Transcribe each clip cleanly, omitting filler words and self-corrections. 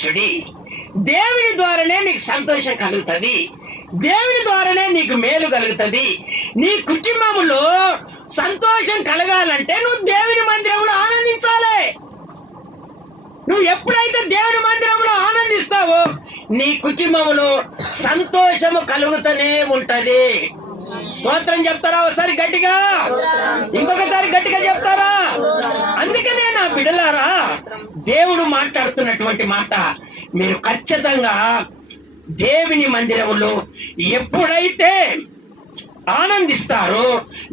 ఆనందించుడి. దేవుని ద్వారానే నీకు సంతోషం కలుగుతుంది, దేవుని ద్వారానే నీకు మేలు కలుగుతుంది. నీ కుటుంబంలో సంతోషం కలగాలంటే నువ్వు దేవుని మందిరంలో ఆనందించాలి. నువ్వు ఎప్పుడైతే దేవుని మందిరంలో ఆనందిస్తావో నీ కుటుంబంలో సంతోషము కలుగుతూనే ఉంటది. స్తోత్రం చెప్తారా ఒకసారి గట్టిగా, ఇంకొకసారి గట్టిగా చెప్తారా? అందుకనే నా బిడ్డలారా, దేవుడు మాట్లాడుతున్నటువంటి మాట మీరు ఖచ్చితంగా దేవుని మందిరంలో ఎప్పుడైతే ఆనందిస్తారో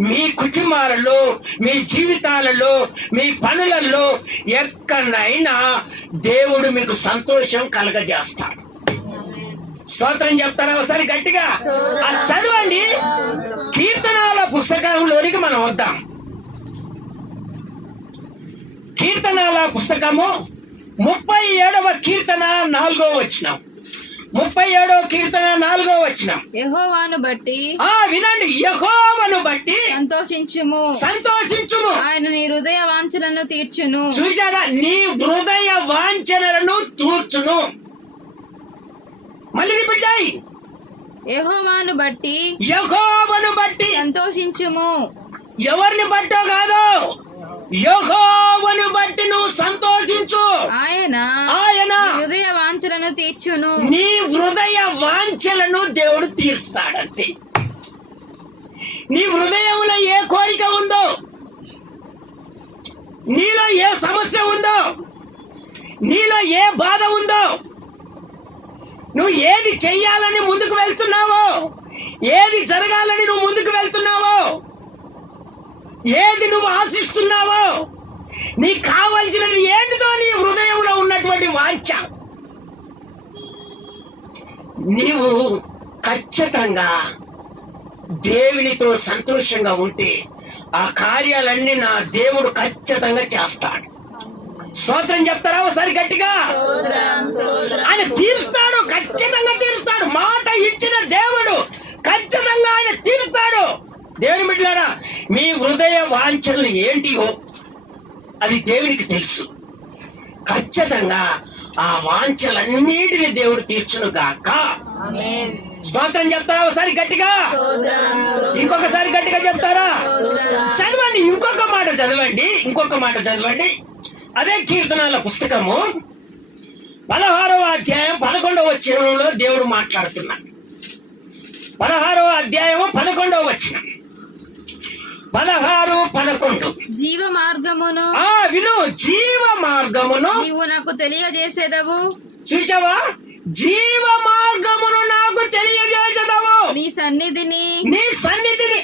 మీ కుటుంబాలలో, మీ జీవితాలలో, మీ పనులలో ఎక్కడైనా దేవుడు మీకు సంతోషం కలగజేస్తాడు. స్తోత్రం చెప్తారా ఒకసారి గట్టిగా? అది చదవండి. కీర్తనాల పుస్తకంలోనికి మనం వద్దాం. కీర్తనాల పుస్తకము 37వ కీర్తన 4వ వచనం. 37వ కీర్తన 4వ వచనం. యెహోవాను బట్టి వినండి, యెహోవాను బట్టి సంతోషించుము, సంతోషించుము. ఆయన నీ హృదయ వాంఛలను తీర్చును. చూచారా? నీ హృదయ వాంఛనలను తీర్చును. మళ్ళీ రిపీట్ చేయి. యెహోవాను బట్టి, యెహోవాను బట్టి సంతోషించుము. ఎవరిని బట్టో కాదు, యెహోవాను బట్టి నువ్వు సంతోషించు. ఆయన హృదయ వాంఛలను తీర్చును. నీ హృదయ వాంఛలను దేవుడు తీరుస్తాడంతే. నీ హృదయంలో ఏ కోరిక ఉందో, నీలో ఏ సమస్య ఉందో, నీలో ఏ బాధ ఉందో, నువ్వు ఏది చెయ్యాలని ముందుకు వెళ్తున్నావో, ఏది జరగాలని నువ్వు ముందుకు వెళ్తున్నావో, ఏది నువ్వు ఆశిస్తున్నావో, నీకు కావలసినది ఏంటిదో నీ హృదయంలో ఉన్నటువంటి వాంఛ నీవు ఖచ్చితంగా దేవునితో సంతోషంగా ఉంటే ఆ కార్యాలన్నీ నా దేవుడు ఖచ్చితంగా చేస్తాడు. స్తోత్రం చెప్తారా ఒకసారి గట్టిగా? ఆయన తీరుస్తాడు, ఖచ్చితంగా తీరుస్తాడు. మాట ఇచ్చిన దేవుడు ఖచ్చితంగా ఆయన తీరుస్తాడు. దేవుని బిడ్డలారా, మీ హృదయ వాంఛనలు ఏంటివో అది దేవునికి తెలుసు. ఖచ్చితంగా ఆ వాంఛలన్నిటిని దేవుడు తీర్చును గాక. స్తోత్రం చెప్తారా ఒకసారి గట్టిగా? ఇంకొకసారి గట్టిగా చెప్తారా? చదవండి, ఇంకొక మాట చదవండి, ఇంకొక మాట చదవండి. అదే కీర్తనాల పుస్తకము 16వ అధ్యాయం 11వ వచనంలో దేవుడు మాట్లాడుతున్నాడు. 16వ అధ్యాయము 11వ వచనం. 16-11. జీవ మార్గమును విను, జీవ మార్గమును నీవు నాకు తెలియజేసేదవు. చూసావా? జీవ మార్గమును నాకు తెలియజేసేదవు. నీ సన్నిధిని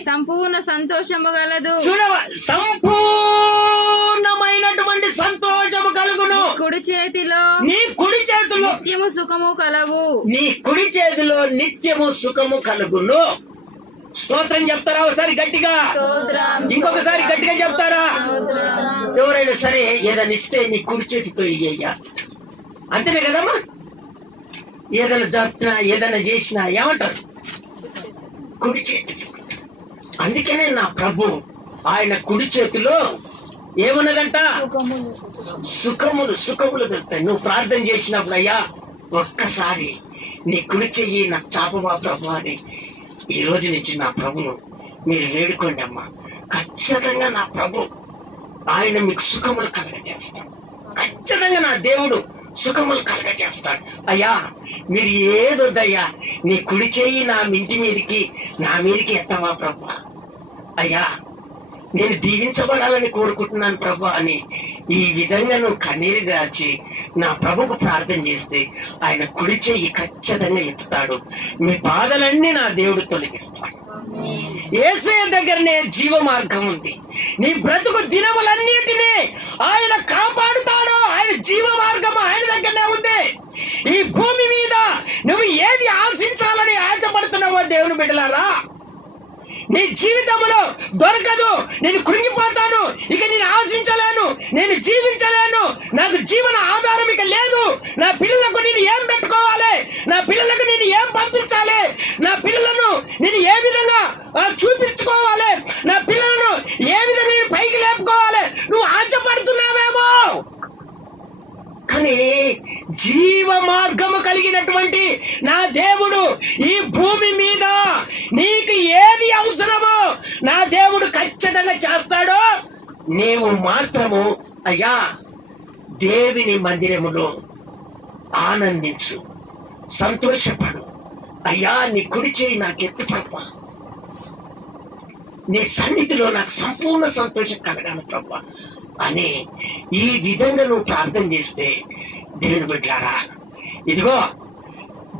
సంపూర్ణ సంతోషము గలదు. చూడవా? సంపూర్ణమైనటువంటి సంతోషము కలుగును. కుడి చేతిలో నిత్యము సుఖము కలవు. నీ కుడి చేతిలో నిత్యము సుఖము కలుగును. స్తోత్రం చెప్తారా ఒకసారి గట్టిగా? ఇంకొకసారి గట్టిగా చెప్తారా? ఎవరైనా సరే ఏదైనా ఇస్తే నీ కుడి చేతితో ఇయ్యయ్యా, అంతేనే కదమ్మా? ఏదైనా జరిపినా ఏదైనా చేసినా ఏమంటారు? కుడి చేతి. అందుకనే నా ప్రభు ఆయన కుడి చేతిలో ఏమున్నదంట? సుఖములు దొరుకుతాయి. నువ్వు ప్రార్థన చేసినప్పుడు, అయ్యా ఒక్కసారి నీ కుడి చెయ్యి నాకు చాపవా ప్రభు అని ఈ రోజు నుంచి నా ప్రభును మీరు వేడుకోండి అమ్మా. ఖచ్చితంగా నా ప్రభు ఆయన మీకు సుఖములు కలగజేస్తాడు. ఖచ్చితంగా నా దేవుడు సుఖములు కలగజేస్తాడు. అయ్యా మీరు ఏదొద్దయ్యా, నీ కుడి చేయి నా ఇంటి మీదకి నా మీదకి ఎత్తవా ప్రభు. అయ్యా నేను దీవించబడాలని కోరుకుంటున్నాను ప్రభు అని ఈ విధంగా నువ్వు కన్నీరు గార్చి నా ప్రభుకు ప్రార్థన చేస్తే ఆయన కుడి చెయ్యి ఖచ్చితంగా ఎత్తుతాడు. మీ బాధలన్నీ నా దేవుడు తొలగిస్తాడు. యేసయ్య దగ్గరనే జీవ మార్గం ఉంది. నీ బ్రతుకు దినములన్నిటినీ ఆయన కాపాడుతాడు. ఆయన జీవ మార్గం ఆయన దగ్గరనే ఉంది. ఈ భూమి మీద నువ్వు ఏది ఆశించాలని ఆశపడుతున్నావో దేవుని బిడ్డలారా, నీ జీవితంలో దొరకదు. నేను కృంగిపోతాను, ఇక నేను ఆశించలేను, నేను జీవించలేను, నాకు జీవన ఆధారం ఇక లేదు, నా పిల్లలకు నేను ఏం పెట్టుకోవాలి, నా పిల్లలకు నేను ఏం పంపించాలి, నా పిల్లలను నేను ఏ విధంగా చూపించుకోవాలి, నా పిల్లలను ఏ విధంగా నేను పైకి లేపుకోవాలి, నువ్వు ఆశపడుతున్నావేమో. కానీ జీవ మార్గము కలిగినటువంటి నా దేవుడు ఈ భూమి మీద నీకు ఏది అవసరమో నా దేవుడు ఖచ్చితంగా చేస్తాడో. నీవు మాత్రము అయ్యా దేవుని మందిరములో ఆనందించు, సంతోషపడు. అయ్యా నీ కుడి చేయి నాకు ఎత్తు ప్రభా, నీ సన్నిధిలో నాకు సంపూర్ణ సంతోషం కలగాలి ప్రభా అని ఈ విధంగా నువ్వు ప్రార్థన చేస్తే దేవుని బిడ్డలారా, ఇదిగో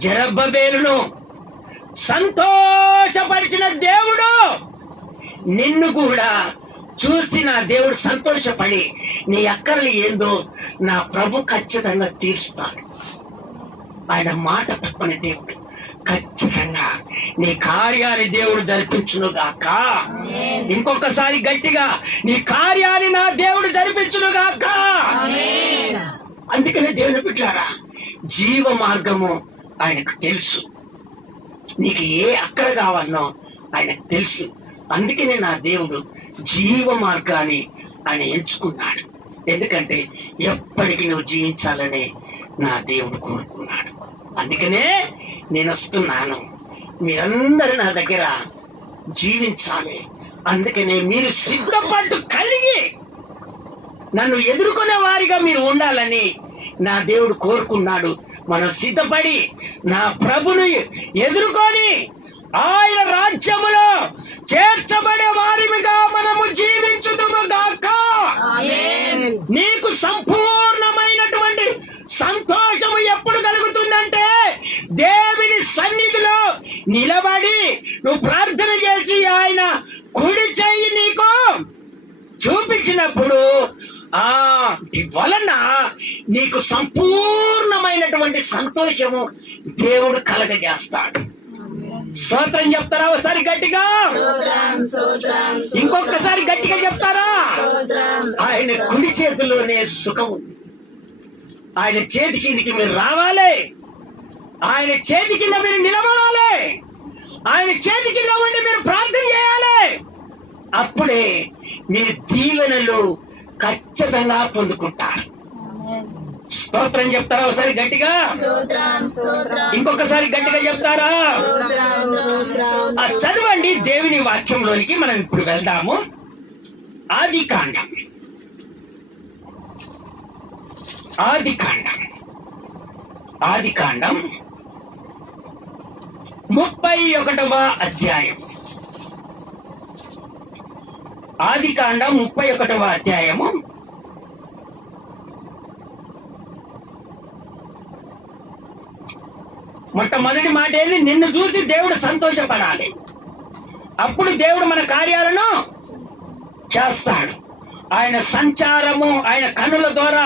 జెరుబ్బేలును సంతోషపరిచిన దేవుడు నిన్ను కూడా చూసి నా దేవుడు సంతోషపడి నీ అక్కర్లు ఏందో నా ప్రభు ఖచ్చితంగా తీరుస్తాడు. ఆయన మాట తప్పని దేవుడు ఖచ్చితంగా నీ కార్యాన్ని దేవుడు జరిపించును గాక. ఇంకొకసారి గట్టిగా నీ కార్యాన్ని నా దేవుడు జరిపించును గాక. అందుకనే దేవుని బిడ్డలారా, జీవ మార్గము ఆయనకు తెలుసు. నీకు ఏ అక్కర కావాలనో ఆయనకు తెలుసు. అందుకనే నా దేవుడు జీవ మార్గాన్ని ఆయన ఎంచుకున్నాడు. ఎందుకంటే ఎప్పటికీ నువ్వు జీవించాలని నా దేవుడు కోరుకున్నాడు. అందుకనే నేను వస్తున్నాను, మీరందరూ నా దగ్గర జీవించాలి. అందుకనే మీరు సిద్ధపడ్డు కలిగి నన్ను ఎదుర్కొనే వారిగా మీరు ఉండాలని నా దేవుడు కోరుకున్నాడు. మనం సిద్ధపడి నా ప్రభుని ఎదుర్కొని ఆయన రాజ్యములో చేర్చబడే వారిగా మనము జీవించుదుము గాక. నీకు సంపూర్ణమైనటువంటి సంతోషము ఎప్పుడు కలుగుతుందంటే దేవుని సన్నిధిలో నిలబడి నువ్వు ప్రార్థన చేసి ఆయన కుడి చెయ్యి నీకు చూపించినప్పుడు ఆ వలన నీకు సంపూర్ణమైనటువంటి సంతోషము దేవుడు కలగజేస్తాడు. స్తోత్రం చెప్తారా ఒకసారి గట్టిగా? ఇంకొకసారి గట్టిగా చెప్తారా? ఆయన కుడి చేతిలోనే సుఖం ఉంది. ఆయన చేతి కిందికి మీరు రావాలి, ఆయన చేతి కింద మీరు నిలబడాలి, ఆయన చేతి కింద ఉండి మీరు ప్రార్థన చేయాలి. అప్పుడే మీరు దీవెనలు ఖచ్చితంగా పొందుకుంటారు. స్తోత్రం చెప్తారా ఒకసారి గట్టిగా? ఇంకొకసారి గట్టిగా చెప్తారా? చదవండి దేవుని వాక్యంలోనికి మనం ఇప్పుడు వెళ్దాము. ఆదికాండం 31వ అధ్యాయం. ఆదికాండం 31వ అధ్యాయము మొట్టమొదటి మాట ఏంది? నిన్ను చూసి దేవుడు సంతోషపడాలి. అప్పుడు దేవుడు మన కార్యాలను చేస్తాడు. ఆయన సంచారము, ఆయన కన్నుల ద్వారా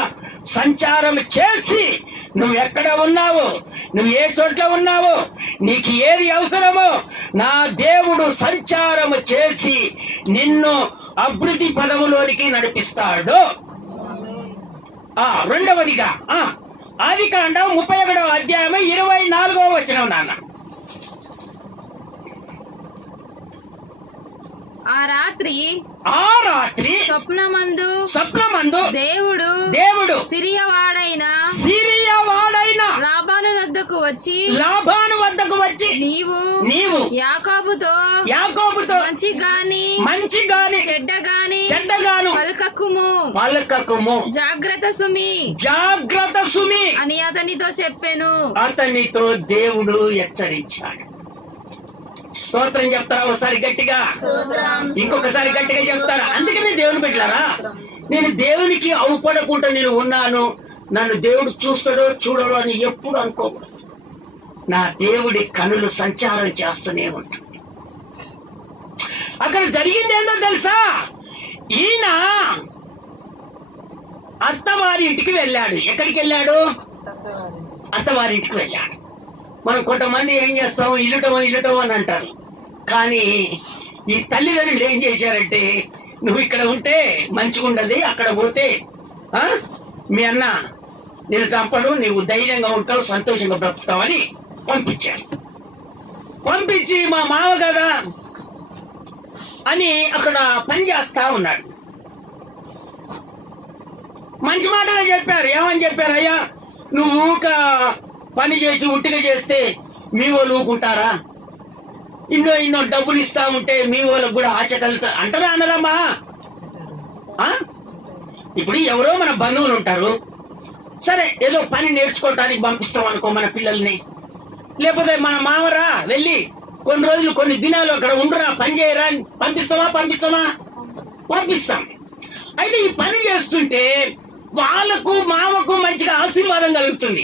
సంచారం చేసి నువ్వు ఎక్కడ ఉన్నావు, నువ్వు ఏ చోట్ల ఉన్నావు, నీకు ఏది అవసరమో నా దేవుడు సంచారము చేసి నిన్ను అభివృద్ధి పదములోనికి నడిపిస్తాడు. రెండవదిగా ఆదికాండం 31వ అధ్యాయం 24వ వచనం నాన్న. ఆ రాత్రి స్వప్నమందు దేవుడు సిరియవాడైన లాబాను వద్దకు వచ్చి నీవు యాకోబుతో మంచి గాని చెడ్డగాను పలకకుము జాగ్రత్త సుమి అని అతనితో చెప్పాను. అతనితో దేవుడు హెచ్చరించాడు. స్తోత్రం చెప్తారా ఒకసారి గట్టిగా? ఇంకొకసారి గట్టిగా చెప్తారా? అందుకనే దేవుని పెట్టారా, నేను దేవునికి అవపడకుండా నేను ఉన్నాను, నన్ను దేవుడు చూస్తాడో చూడడో అని ఎప్పుడు అనుకోకూడదు. నా దేవుడి కనులు సంచారం చేస్తూనే ఉంటాయి. అక్కడ జరిగింది ఏందో తెలుసా? ఈయన అత్తవారి ఇంటికి వెళ్ళాడు. ఎక్కడికి వెళ్ళాడు? అత్తవారింటికి వెళ్ళాడు. మనం కొంతమంది ఏం చేస్తాం, ఇల్లుటం అని అంటారు. కానీ ఈ తల్లిదండ్రులు ఏం చేశారంటే, నువ్వు ఇక్కడ ఉంటే మంచిగా ఉండదు, అక్కడ పోతే మీ అన్న నేను చంపడు, నువ్వు ధైర్యంగా ఉంటావు, సంతోషంగా బ్రతుకుతావని పంపించారు. పంపించి మా మావ కదా అని అక్కడ పని చేస్తా ఉన్నాడు. మంచి మాటగా చెప్పారు. ఏమని చెప్పారు? అయ్యా నువ్వు ఊక పని చేసి ఉట్టిగా చేస్తే మీ వాళ్ళు ఊకుంటారా? ఎన్నో డబ్బులు ఇస్తా ఉంటే మీ వాళ్ళకు కూడా ఆశ కలుగుతా అంటారా అనరమ్మా? ఇప్పుడు ఎవరో మన బంధువులు ఉంటారు, సరే ఏదో పని నేర్చుకోవటానికి పంపిస్తాం అనుకో మన పిల్లల్ని. లేకపోతే మన మామరా వెళ్ళి కొన్ని రోజులు కొన్ని దినాలు అక్కడ ఉండరా, పని చేయరా అని పంపిస్తామా? పంపిస్తాం. అయితే ఈ పని చేస్తుంటే వాళ్ళకు మామకు మంచిగా ఆశీర్వాదం కలుగుతుంది.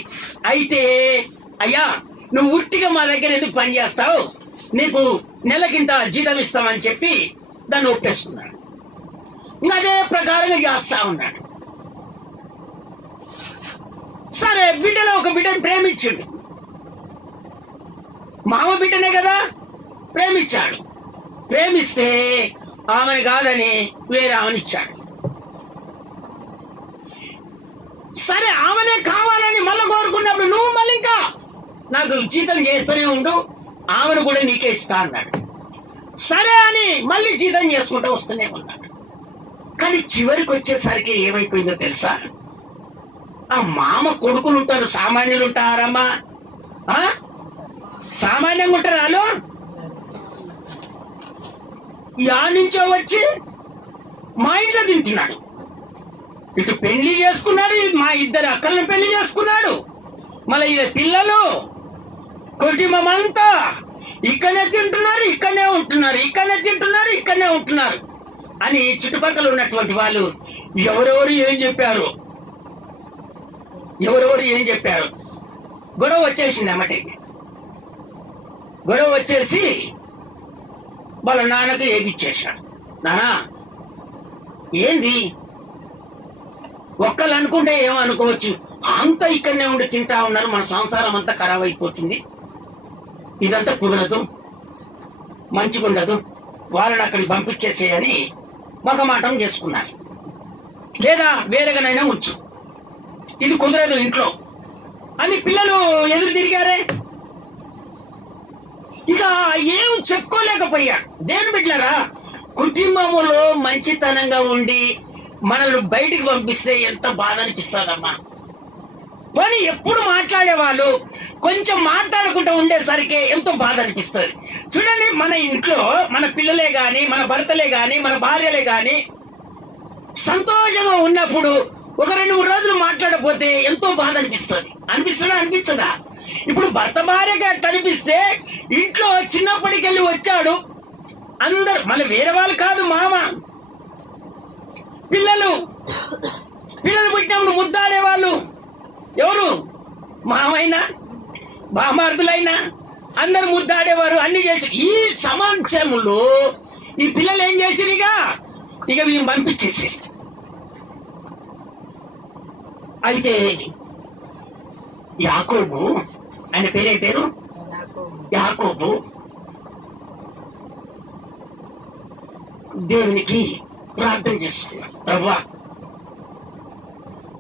అయితే అయ్యా నువ్వు ఉట్టిగా మా దగ్గర ఎందుకు పని చేస్తావు, నీకు నెలకింత జీతం ఇస్తామని చెప్పి దాన్ని ఒప్పేసుకున్నాడు. ఇంకా అదే ప్రకారంగా చేస్తా ఉన్నాడు. సరే బిడ్డలో ఒక బిడ్డను ప్రేమించాడు, మామ బిడ్డనే కదా ప్రేమించాడు. ప్రేమిస్తే ఆమెను కాదని వేరే ఆమెనిచ్చాడు. సరే ఆమెనే కావాలని మళ్ళీ కోరుకున్నప్పుడు నువ్వు మళ్ళీ ఇంకా నాకు జీతం చేస్తూనే ఉండు, ఆమెను కూడా నీకే ఇస్తా అన్నాడు. సరే అని మళ్ళీ జీతం చేసుకుంటూ వస్తూనే ఉన్నాడు. కానీ చివరికి వచ్చేసరికి ఏమైపోయిందో తెలుసా? ఆ మామ కొడుకులు ఉంటారు, సామాన్యులు ఉంటారమ్మా, సామాన్యంగా ఉంటారు వాళ్ళు. యా నుంచో వచ్చి మా ఇంట్లో తింటున్నాడు. ఇటు పెళ్లి చేసుకున్నాడు, మా ఇద్దరు అక్కలను పెళ్లి చేసుకున్నాడు. మళ్ళీ ఇలా పిల్లలు కుటుంబం అంతా ఇక్కడనే తింటున్నారు, ఇక్కడనే ఉంటున్నారు అని చుట్టుపక్కల ఉన్నటువంటి వాళ్ళు ఎవరెవరు ఏం చెప్పారు గొడవ వచ్చేసింది. అమ్మటి గొడవ వచ్చేసి వాళ్ళ నాన్నకు ఏగిచ్చేశాడు. నానా ఏంది, ఒక్కళ్ళు అనుకుంటే ఏమో అనుకోవచ్చు, అంతా ఇక్కడనే ఉండి తింటా ఉన్నారు, మన సంసారం అంతా ఖరాబ్ అయిపోతుంది, ఇదంతా కుదరదు, మంచిగా ఉండదు, వాళ్ళని అక్కడికి పంపించేసేయని మొగమాటం చేసుకున్నారు. లేదా వేరేగానైనా ఉంచు, ఇది కుదరదు ఇంట్లో అని పిల్లలు ఎదురు తిరిగారే. ఇక ఏం చెప్పుకోలేకపోయాడు. దేని బిడ్డలారా, కుటుంబములో మంచితనంగా ఉండి మనల్ని బయటికి పంపిస్తే ఎంత బాధ అనిపిస్తుందమ్మా. కానీ ఎప్పుడు మాట్లాడేవాళ్ళు కొంచెం మాట్లాడుకుంటూ ఉండేసరికి ఎంతో బాధ అనిపిస్తుంది. చూడండి, మన ఇంట్లో మన పిల్లలే గాని, మన భర్తలే గాని, మన భార్యలే గాని సంతోషంగా ఉన్నప్పుడు ఒక 2-3 రోజులు మాట్లాడకపోతే ఎంతో బాధ అనిపిస్తుంది. అనిపించదా? ఇప్పుడు భర్త భార్యగా కనిపిస్తే ఇంట్లో చిన్నప్పటికెళ్ళి వచ్చాడు అందరు, మళ్ళీ వేరే వాళ్ళు కాదు, మామ పిల్లలు పుట్టినప్పుడు ముద్దాడేవాళ్ళు ఎవరు? మామైనా బామార్దులైనా అందరు ముద్దాడేవారు, అన్ని చేసి. ఈ సమాజంలో ఈ పిల్లలు ఏం చేసిరు? ఇక మేము పంపించేసి. అయితే యాకోబు, ఆయన పేరు యాకోబు, దేవునికి ప్రార్థన చేస్తున్నాడు, ప్రభువా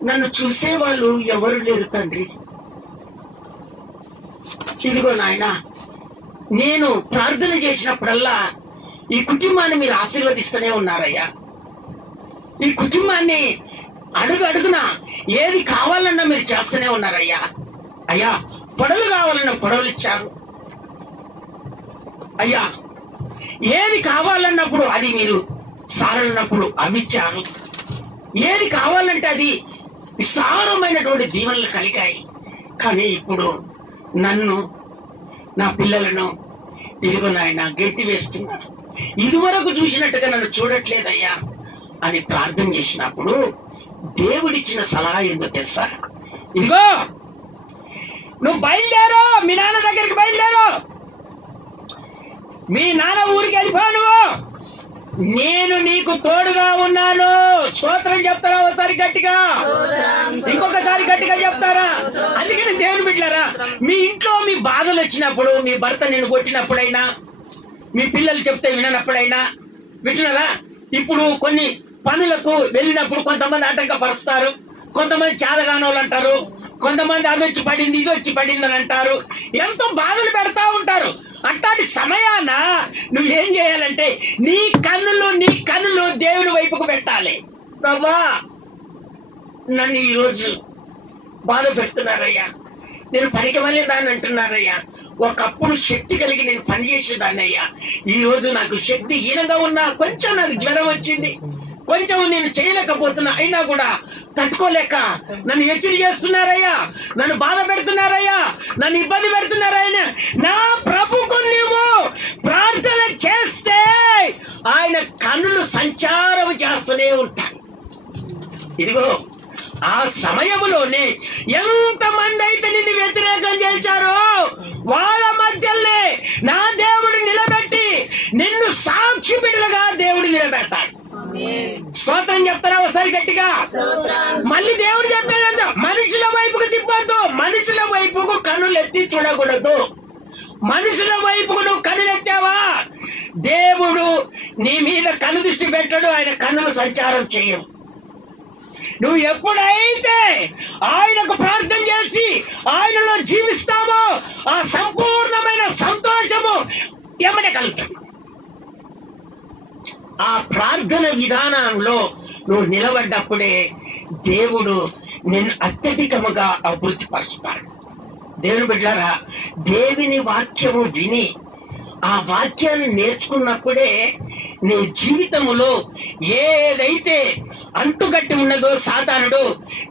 నన్ను చూసే వాళ్ళు ఎవరు లేరు తండ్రి, ఇదిగో నాయన నేను ప్రార్థన చేసినప్పుడల్లా ఈ కుటుంబాన్ని మీరు ఆశీర్వదిస్తూనే ఉన్నారయ్యా. ఈ కుటుంబాన్ని అడుగున ఏది కావాలన్నా మీరు చేస్తూనే ఉన్నారయ్యా. అయ్యా పొడలు కావాలన్నా పొడవులు ఇచ్చారు అయ్యా, ఏది కావాలన్నప్పుడు అది మీరు సారన్నప్పుడు అవిచ్చారు, ఏది కావాలంటే అది విస్తారమైనటువంటి దీవెనలు కలిగాయి. కానీ ఇప్పుడు నన్ను, నా పిల్లలను ఇదిగో నాయన గెట్టి వేస్తున్నారు, ఇదివరకు చూసినట్టుగా నన్ను చూడట్లేదయ్యా అని ప్రార్థన చేసినప్పుడు దేవుడిచ్చిన సలహా ఏందో తెలుసా? ఇదిగో నువ్వు బయలుదేరు, మీ నాన్న దగ్గరికి బయలుదేరు, మీ నాన్న ఊరికి వెళ్ళిపో, నేను నీకు తోడుగా ఉన్నాను. స్తోత్రం చెప్తారా ఒకసారి గట్టిగా, ఇంకొకసారి గట్టిగా చెప్తారా? అందుకని దేవుని బిడ్డలారా, మీ ఇంట్లో మీ బాధలు వచ్చినప్పుడు, మీ భర్త నిన్ను కొట్టినప్పుడైనా, మీ పిల్లలు చెప్తే విననప్పుడైనా, వింటున్నారా? ఇప్పుడు కొన్ని పనులకు వెళ్ళినప్పుడు కొంతమంది ఆటంకపరుస్తారు, కొంతమంది చేదగానోళ్ళు అంటారు, కొంతమంది అది వచ్చి పడింది ఇది వచ్చి పడింది అని అంటారు, ఎంతో బాధలు పెడతా ఉంటారు. అట్లాంటి సమయాన నువ్వేం చేయాలంటే నీ కన్నులు దేవుని వైపుకు పెట్టాలి. ప్రభా నన్ను ఈరోజు బాధ పెడుతున్నారయ్యా. నేను పనికి మళ్ళీ దాన్ని అంటున్నారయ్యా. ఒకప్పుడు శక్తి కలిగి నేను పనిచేసేదాన్ని అయ్యా. ఈ రోజు నాకు శక్తి హీనంగా ఉన్నా, కొంచెం నాకు జ్వరం వచ్చింది, కొంచెం నేను చేయలేకపోతున్నా, అయినా కూడా తట్టుకోలేక నన్ను హెచ్చరి చేస్తున్నారయ్యా, నన్ను బాధ పెడుతున్నారయ్యా, నన్ను ఇబ్బంది పెడుతున్నారయ్యా. నా ప్రభుకు నువ్వు ప్రార్థన చేస్తే ఆయన కన్నులు సంచారం చేస్తూనే ఉంటాయి. ఇదిగో ఆ సమయంలోనే ఎంతమంది అయితే నిన్ను వ్యతిరేకం చేశారో వాళ్ళ మధ్యలోనే నా దేవుడు నిలబెట్టి నిన్ను సాక్షి బిడ్డలుగా దేవుడు నిలబెడతాడు. స్తోత్రం చెప్తారా ఒకసారి గట్టిగా? మళ్ళీ దేవుడు చెప్పేదంతా మనుషుల వైపుకు తిప్పొద్దు, మనుషుల వైపుకు కన్నులు ఎత్తి చూడకూడదు. మనుషుల వైపుకు నువ్వు కన్నులెత్తావా దేవుడు నీ మీద కన్ను దృష్టి పెట్టాడు, ఆయన కన్నులు సంచారం చేయవు. నువ్వు ఎప్పుడైతే ఆయనకు ప్రార్థన చేసి ఆయనలో జీవిస్తావో ఆ సంపూర్ణమైన సంతోషము ఎమ్మడే కలుగుతుంది. ఆ ప్రార్థన విధానంలో నువ్వు నిలబడ్డప్పుడే దేవుడు నిన్ను అత్యధికముగా అభివృద్ధి పరుస్తాడు. దేవుని బిడ్డలారా, దేవుని వాక్యము విని ఆ వాక్యాన్ని నేర్చుకున్నప్పుడే నీ జీవితములో ఏదైతే అంటుగట్టి ఉన్నదో సాతానుడు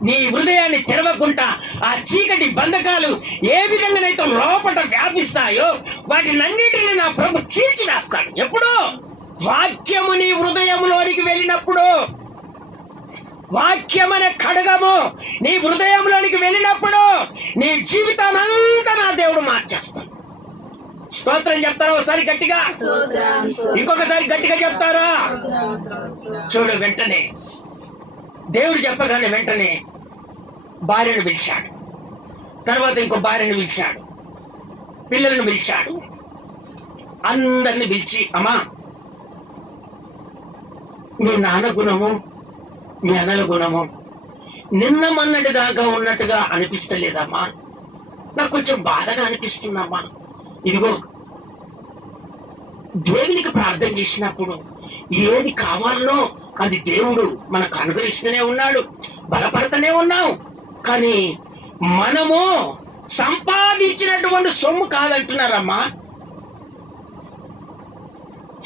నీ హృదయాన్ని తెరవకుండా ఆ చీకటి బంధకాలు ఏ విధంగానైతే లోపల వ్యాపిస్తాయో వాటినన్నిటిని నా ప్రభు చీల్చివేస్తాడు. ఎప్పుడు? వాక్యము నీ హృదయంలోనికి వెళ్ళినప్పుడు, వాక్యమనే ఖడ్గము నీ హృదయంలోనికి వెళ్ళినప్పుడు నీ జీవితానంతా నా దేవుడు మార్చేస్తాడు. స్తోత్రం చెప్తారా ఒకసారి గట్టిగా? ఇంకొకసారి గట్టిగా చెప్తారా? చూడు, వెంటనే దేవుడు చెప్పగానే వెంటనే భార్యను పిలిచాడు, తర్వాత ఇంకో భార్యను పిలిచాడు, పిల్లలను పిలిచాడు, అందరిని పిలిచి, అమ్మా మీ నాన్న గుణము మీ అన్నల గుణము నిన్న మొన్నటి దాకా ఉన్నట్టుగా అనిపిస్తలేదమ్మా, నాకు కొంచెం బాధగా అనిపిస్తుందమ్మా. ఇదిగో దేవునికి ప్రార్థన చేసినప్పుడు ఏది కావాలనో అది దేవుడు మనకు అనుగ్రహిస్తూనే ఉన్నాడు, బలపడుతూనే ఉన్నాం. కానీ మనము సంపాదించినటువంటి సొమ్ము కాదంటున్నారమ్మా.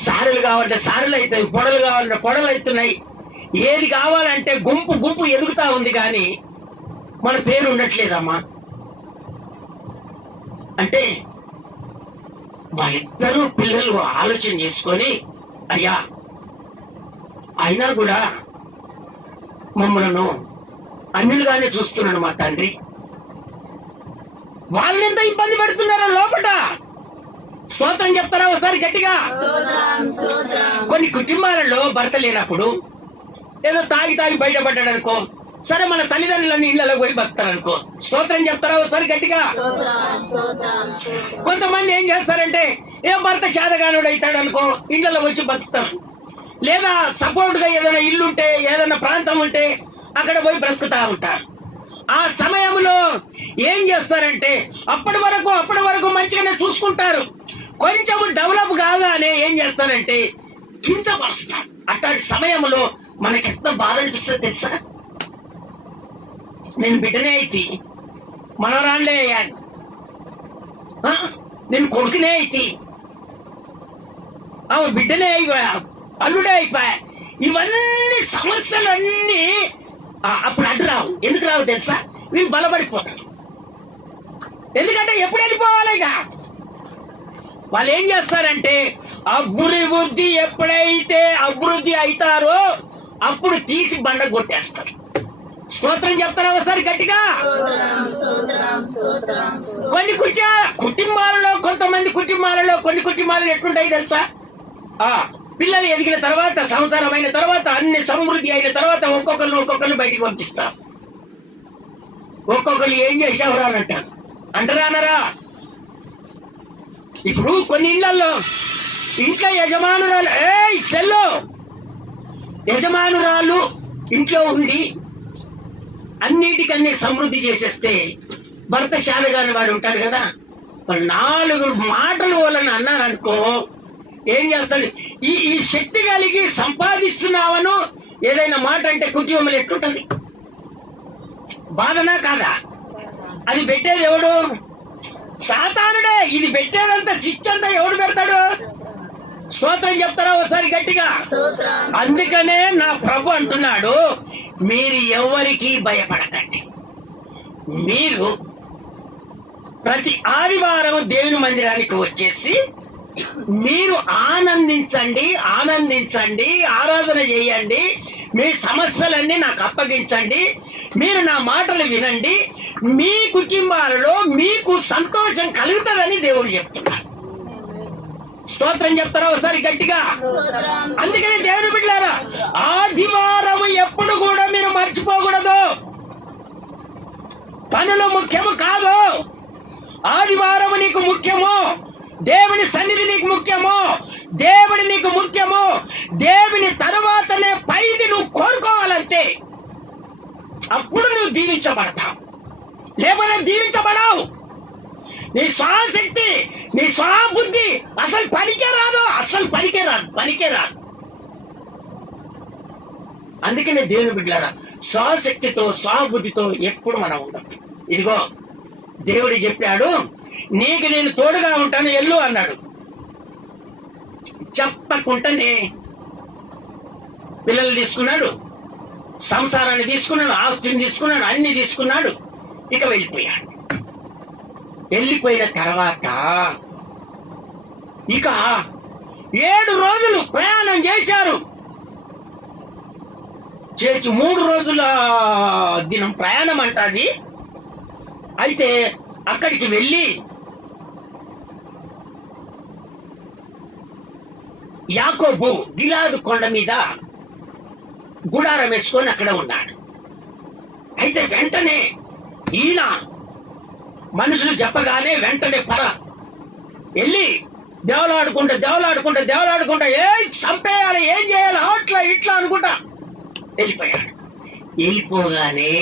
సారెలు కావాలంటే సారెలు అవుతాయి, పొడలు కావాలంటే పొడలు అవుతున్నాయి. ఏది కావాలంటే గుంపు గుంపు ఎదుగుతా ఉంది, కానీ మన పేరు ఉండట్లేదమ్మా. అంటే వాళ్ళిద్దరూ పిల్లలు ఆలోచన చేసుకొని, అయ్యా అయినా కూడా మమ్మలను అన్యులుగానే చూస్తున్నాడు మా తండ్రి, వాళ్ళెంత ఇబ్బంది పెడుతున్నారో లోపట. స్తోత్రం చెప్తారా ఒకసారి గట్టిగా? కొన్ని కుటుంబాలలో భర్త లేనప్పుడు ఏదో తాగి బయటపడ్డాడు అనుకో, సరే మన తల్లిదండ్రులన్నీ ఇళ్లలో పోయి బతారనుకో. స్తోత్రం చెప్తారా ఒకసారి గట్టిగా? కొంతమంది ఏం చేస్తారంటే ఏం భర్త చేతగానుడు అవుతాడు అనుకో, ఇళ్లలో వచ్చి బతుకుతారు. లేదా సపోర్ట్ గా ఏదైనా ఇల్లుంటే ఏదైనా ప్రాంతం ఉంటే అక్కడ పోయి బ్రతుకుతా ఉంటారు. ఆ సమయంలో ఏం చేస్తారంటే అప్పటి వరకు మంచిగానే చూసుకుంటారు. కొంచెం డెవలప్ కాగానే ఏం చేస్తారంటే కించపరుస్తారు. అట్లాంటి సమయంలో మనకెంత బాధ అనిపిస్తుంది తెలుసా? నేను బిడ్డనే అయితే మనవరాళ్లే అయ్యాను, నేను కొడుకునే అయితే ఆమె బిడ్డనే అయిపోయా, అల్లుడే అయిపోయా. ఇవన్నీ సమస్యలన్నీ అప్పుడు అడ్డు రావు. ఎందుకు రావు తెలుసా? వీళ్ళు బలపడిపోతారు. ఎందుకంటే ఎప్పుడు వెళ్ళిపోవాలి ఇక. వాళ్ళు ఏం చేస్తారంటే అభివృద్ధి ఎప్పుడైతే అభివృద్ధి అవుతారో అప్పుడు తీసి బండ కొట్టేస్తారు. స్తోత్రం చెప్తారా ఒకసారి గట్టిగా? కొన్ని కుటుంబాలలో కొన్ని కుటుంబాలలో ఎట్లుంటాయి తెలుసా? పిల్లలు ఎదిగిన తర్వాత, సంవత్సరం అయిన తర్వాత, అన్ని సమృద్ధి అయిన తర్వాత ఒక్కొక్కరిని బయటికి పంపిస్తారు. ఒక్కొక్కరు ఏం చేసావురా అని అంటారు. అంటారా? ఇప్పుడు కొన్ని ఇళ్లలో ఇంట్లో యజమానురాలు ఇంట్లో ఉంది, అన్నిటికన్నీ సమృద్ధి చేసేస్తే భర్త శాలగాని వాడు ఉంటాడు కదా, 4 మాటలు వాళ్ళని అన్నారనుకో, ఏం చేస్తాడు? ఈ శక్తి కలిగి సంపాదిస్తున్నావను ఏదైనా మాట అంటే కుటుంబంలో ఎట్లుంటుంది? బాధనా కాదా? అది పెట్టేది ఎవడు? సాతానుడే. ఇది పెట్టేదంతా చిచ్చంతా ఎవడు పెడతాడు? స్తోత్రం చెప్తారా ఒకసారి గట్టిగా? అందుకనే నా ప్రభు అంటున్నాడు, మీరు ఎవరికి భయపడకండి. మీరు ప్రతి ఆదివారం దేవుని మందిరానికి వచ్చేసి మీరు ఆనందించండి, ఆనందించండి, ఆరాధన చేయండి, మీ సమస్యలన్నీ నాకు అప్పగించండి, మీరు నా మాటలు వినండి, మీ కుటుంబాలలో మీకు సంతోషం కలుగుతుందని దేవుడు చెప్తున్నాడు. స్తోత్రం చెప్తారా ఒకసారి గట్టిగా? అందుకని దేవుని బిడ్డలారా, ఆదివారం ఎప్పుడు కూడా మీరు మర్చిపోకూడదు. పనులు ముఖ్యము కాదు, ఆదివారం నీకు ముఖ్యము. దేవుని సన్నిధి నీకు ముఖ్యము, దేవుడి నీకు ముఖ్యము. దేవుని తరువాతనే పైది నువ్వు కోరుకోవాలంతే. అప్పుడు నువ్వు దీవించబడతావు, లేకపోతే దీవించబడవు. నీ స్వశక్తి, నీ స్వబుద్ధి అసలు పనికే రాదు, అసలు పనికే రాదు. అందుకనే దేవుని బిడ్డలారా, స్వశక్తితో స్వబుద్ధితో ఎప్పుడు మనం ఉండదు. ఇదిగో దేవుడు చెప్పాడు, నీకు నేను తోడుగా ఉంటాను ఎల్లు అన్నాడు. చెప్పకుండానే పిల్లలు తీసుకున్నాడు, సంసారాన్ని తీసుకున్నాడు, ఆస్తిని తీసుకున్నాడు, అన్ని తీసుకున్నాడు. ఇక వెళ్ళిపోయాడు. వెళ్ళిపోయిన తర్వాత ఇక 7 రోజులు ప్రయాణం చేశారు. చేసి 3 రోజుల దినం ప్రయాణం అంటది. అయితే అక్కడికి వెళ్ళి యాకోబు గిలాదు కొండ మీద గుడారం వేసుకొని అక్కడ ఉన్నాడు. అయితే వెంటనే ఈయన మనుషులు చెప్పగానే వెంటనే వెళ్ళి దేవులాడుకుంటా చంపేయాలి, ఏం చేయాలి, అట్లా ఇట్లా అనుకుంటా వెళ్ళిపోయాడు. వెళ్ళిపోగానే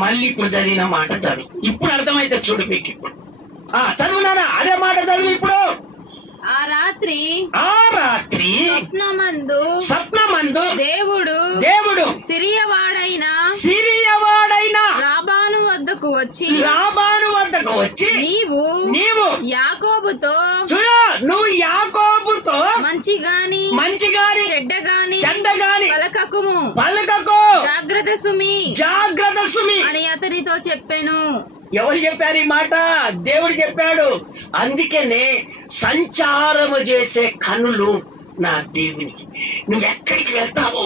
మళ్ళీ ఇప్పుడు చదివిన మాట చదువు. ఇప్పుడు అర్థమైతే చూడు మీకు. ఇప్పుడు చదువునానా అదే మాట చదువు ఇప్పుడు. ఆ రాత్రి స్వప్నమందు దేవుడు సిరియవాడైన లాబాను వద్దకు వచ్చి నీవు యాకోబుతో చూడు, నువ్వు యాకోబుతో మంచి గాని చెడ్డ గాని పలకకు, జాగ్రత్త సుమి అని అతనితో చెప్పాను. ఎవరు చెప్పారు ఈ మాట? దేవుడు చెప్పాడు. అందుకనే సంచారము చేసే కన్నులు నా దేవునికి. నువ్వు ఎక్కడికి వెళ్తావో,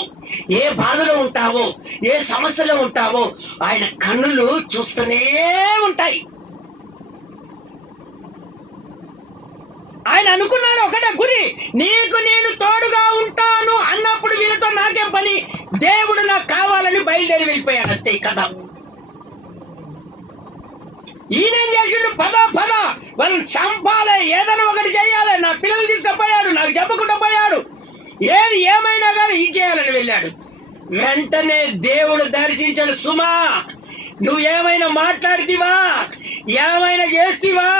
ఏ బాధలో ఉంటావో, ఏ సమస్యలో ఉంటావో, ఆయన కన్నులు చూస్తూనే ఉంటాయి. ఆయన అనుకున్నాడు ఒకటే గురి, నీకు నేను తోడుగా ఉంటాను అన్నప్పుడు వీళ్ళతో నాకేం పని, దేవుడు నాకు కావాలని బయలుదేరి వెళ్ళిపోయాడు. అంతే కథ. ఈయనేం చేసిండు? పద వాళ్ళని చంపాలి, ఏదైనా ఒకటి చేయాలి. నా పిల్లలు తీసుకుపోయాడు, నాకు చెప్పకుండా పోయాడు, ఏది ఏమైనా కానీ ఇది చేయాలని వెళ్ళాడు. వెంటనే దేవుడు దర్శించాడు. సుమా, నువ్వు ఏమైనా మాట్లాడితివా, ఏమైనా చేస్తివా,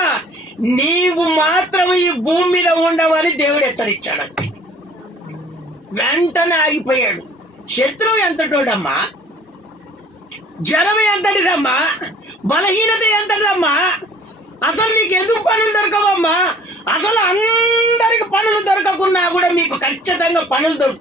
నీవు మాత్రం ఈ భూమి మీద ఉండవని దేవుడు హెచ్చరించాడు. అంతే. వెంటనే ఆగిపోయాడు. శత్రువు ఎంతటోడమ్మా, జ్వరం ఎంతటిదమ్మా, బలహీనత ఎంతటిదమ్మా, అసలు నీకు ఎందుకు పనులు దొరకవమ్మా? అసలు అందరికి పనులు దొరకకున్నా కూడా మీకు ఖచ్చితంగా పనులు దొరుకుతాయి.